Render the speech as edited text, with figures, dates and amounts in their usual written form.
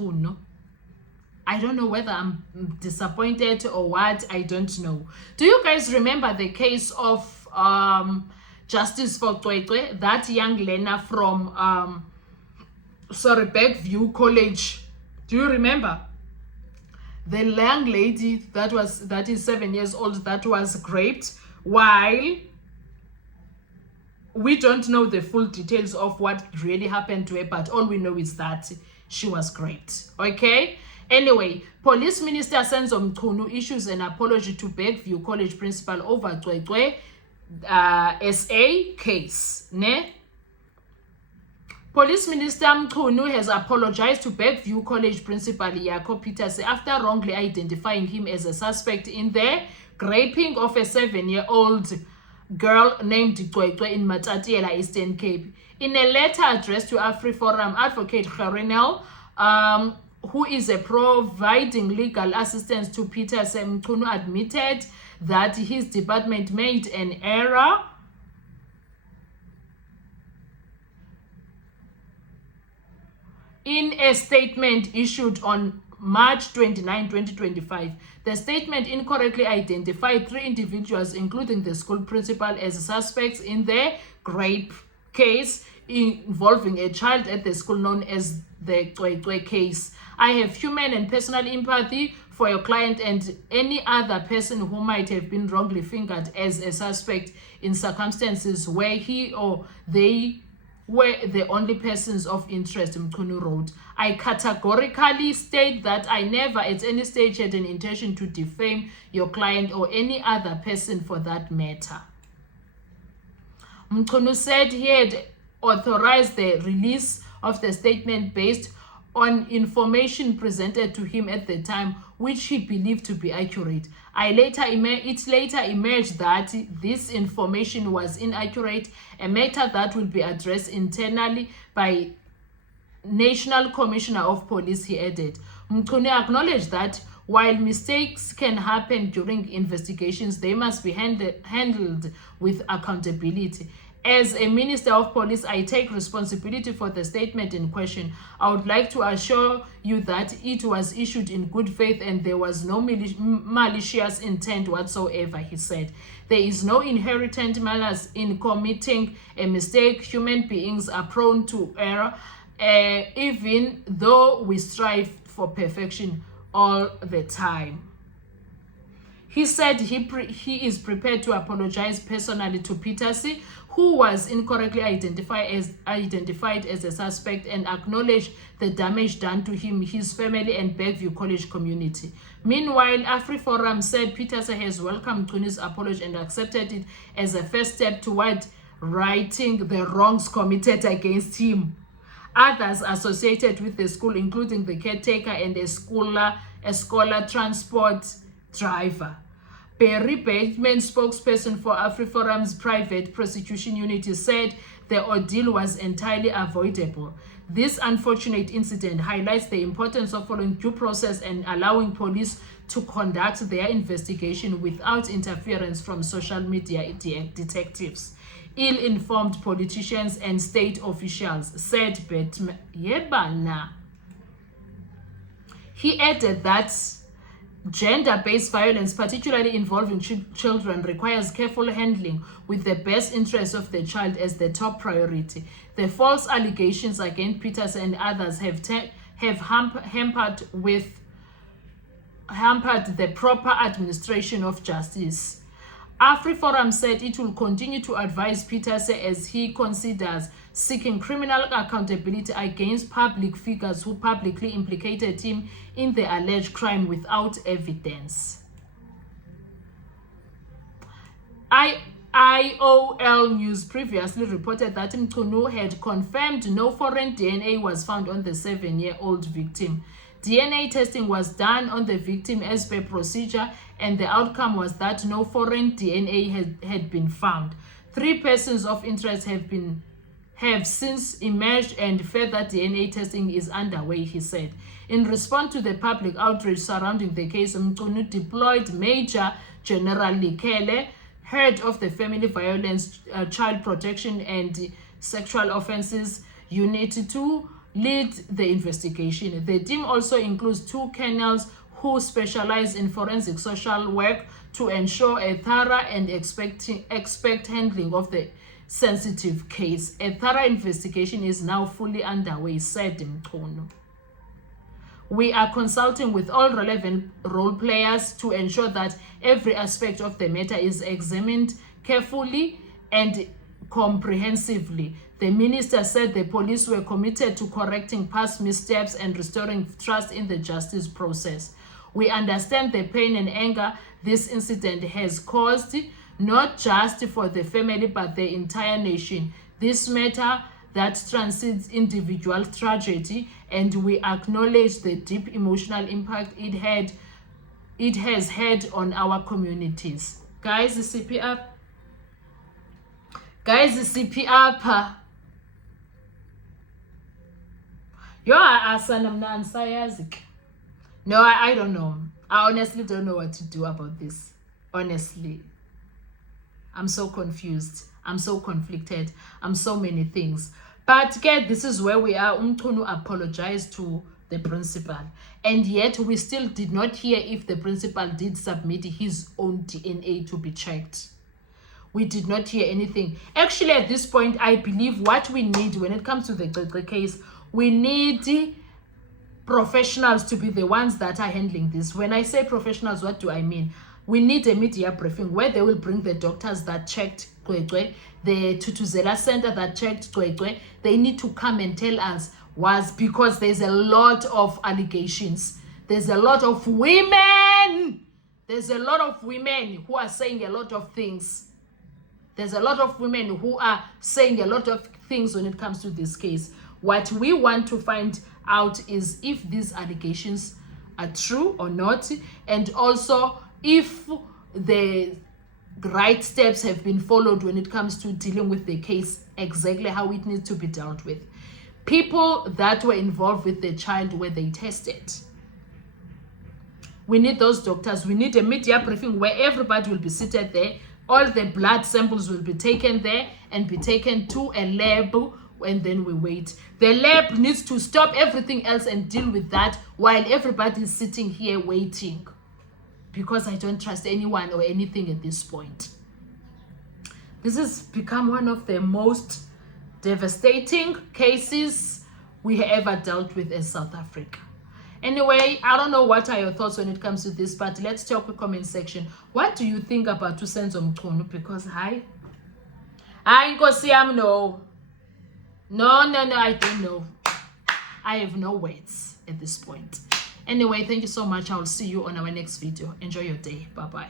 Mchunu. I don't know whether I'm disappointed or what. I don't know. Do you guys remember the case of Justice for Cwecwe, that young learner from Bergview College? Do you remember? The young lady that is 7 years old that was raped, while we don't know the full details of what really happened to her, but all we know is that she was raped. Okay? Anyway, Police Minister Senzo Mchunu issues an apology to Bergview College principal over Cwecwe SA case. Ne? Police Minister Mchunu has apologized to Bergview College principal Jaco Peters after wrongly identifying him as a suspect in the raping of a 7-year-old girl named Cwecwe in Matatiela, Eastern Cape. In a letter addressed to AfriForum, Advocate Kharinel, who is providing legal assistance to Peters, Mchunu admitted that his department made an error in a statement issued on March 29, 2025. The statement incorrectly identified 3 individuals, including the school principal, as suspects in the rape case involving a child at the school known as the Cwecwe case. I have human and personal empathy for your client and any other person who might have been wrongly fingered as a suspect in circumstances where he or they were the only persons of interest, Mchunu wrote. I categorically state that I never at any stage had an intention to defame your client or any other person for that matter. Mchunu said he had authorized the release of the statement based on information presented to him at the time, which he believed to be accurate. It later emerged that this information was inaccurate, a matter that will be addressed internally by National Commissioner of Police, he added. Mchunu acknowledged that while mistakes can happen during investigations, they must be handled with accountability. As a Minister of Police, I take responsibility for the statement in question. I would like to assure you that it was issued in good faith and there was no malicious intent whatsoever, he said. There is no inherent malice in committing a mistake. Human beings are prone to error, even though we strive for perfection all the time. He said he is prepared to apologize personally to Peters, who was incorrectly identified as a suspect, and acknowledge the damage done to him, his family, and Bergview College community. Meanwhile, AfriForum said Peters has welcomed Mchunu's apology and accepted it as a first step toward righting the wrongs committed against him. Others associated with the school, including the caretaker and a scholar transport driver. Perry Bateman, spokesperson for AfriForum's private prosecution unit, said the ordeal was entirely avoidable. This unfortunate incident highlights the importance of following due process and allowing police to conduct their investigation without interference from social media detectives, ill-informed politicians, and state officials, said Bateman. He added that gender-based violence, particularly involving children, requires careful handling with the best interests of the child as the top priority. The false allegations against Peters and others have hampered the proper administration of justice. AfriForum said it will continue to advise Peters as he considers seeking criminal accountability against public figures who publicly implicated him in the alleged crime without evidence. IOL News previously reported that Mchunu had confirmed no foreign DNA was found on the 7-year-old victim. DNA testing was done on the victim as per procedure, and the outcome was that no foreign DNA had been found. 3 persons of interest have since emerged, and further DNA testing is underway, he said. In response to the public outrage surrounding the case, Mchunu deployed Major General Likele, head of the Family Violence, Child Protection and Sexual Offences Unit, to lead the investigation. The team also includes 2 colonels who specialize in forensic social work to ensure a thorough and expert handling of the sensitive case. A thorough investigation is now fully underway, said Mchunu. We are consulting with all relevant role players to ensure that every aspect of the matter is examined carefully and comprehensively. The minister said the police were committed to correcting past missteps and restoring trust in the justice process. We understand the pain and anger this incident has caused, not just for the family but the entire nation. This matter that transcends individual tragedy, and we acknowledge the deep emotional impact it has had on our communities. Guys, CP up. Guys, CP up. Yo, no, I don't know. I honestly don't know what to do about this. Honestly. I'm so confused. I'm so conflicted. I'm so many things. But again, this is where we are. Mchunu apologized to the principal. And yet, we still did not hear if the principal did submit his own DNA to be checked. We did not hear anything. Actually, at this point, I believe what we need when it comes to the case, we need professionals to be the ones that are handling this. When I say professionals, what do I mean? We need a media briefing where they will bring the doctors that checked Cwecwe, the Tutuzela Center that checked Cwecwe. They need to come and tell us because there's a lot of allegations. There's a lot of women. There's a lot of women who are saying a lot of things. There's a lot of women who are saying a lot of things when it comes to this case. What we want to find out is if these allegations are true or not, and also if the right steps have been followed when it comes to dealing with the case, exactly how it needs to be dealt with. People that were involved with the child, were they tested? We need those doctors. We need a media briefing where everybody will be seated there. All the blood samples will be taken there and be taken to a lab, and then we wait. The lab needs to stop everything else and deal with that while everybody is sitting here waiting. Because I don't trust anyone or anything at this point. This has become one of the most devastating cases we have ever dealt with in South Africa. Anyway, I don't know what are your thoughts when it comes to this, but let's talk in the comment section. What do you think about Thusenzo Mchunu? Because I no, I don't know. I have no words at this point. Anyway, thank you so much. I will see you on our next video. Enjoy your day. Bye-bye.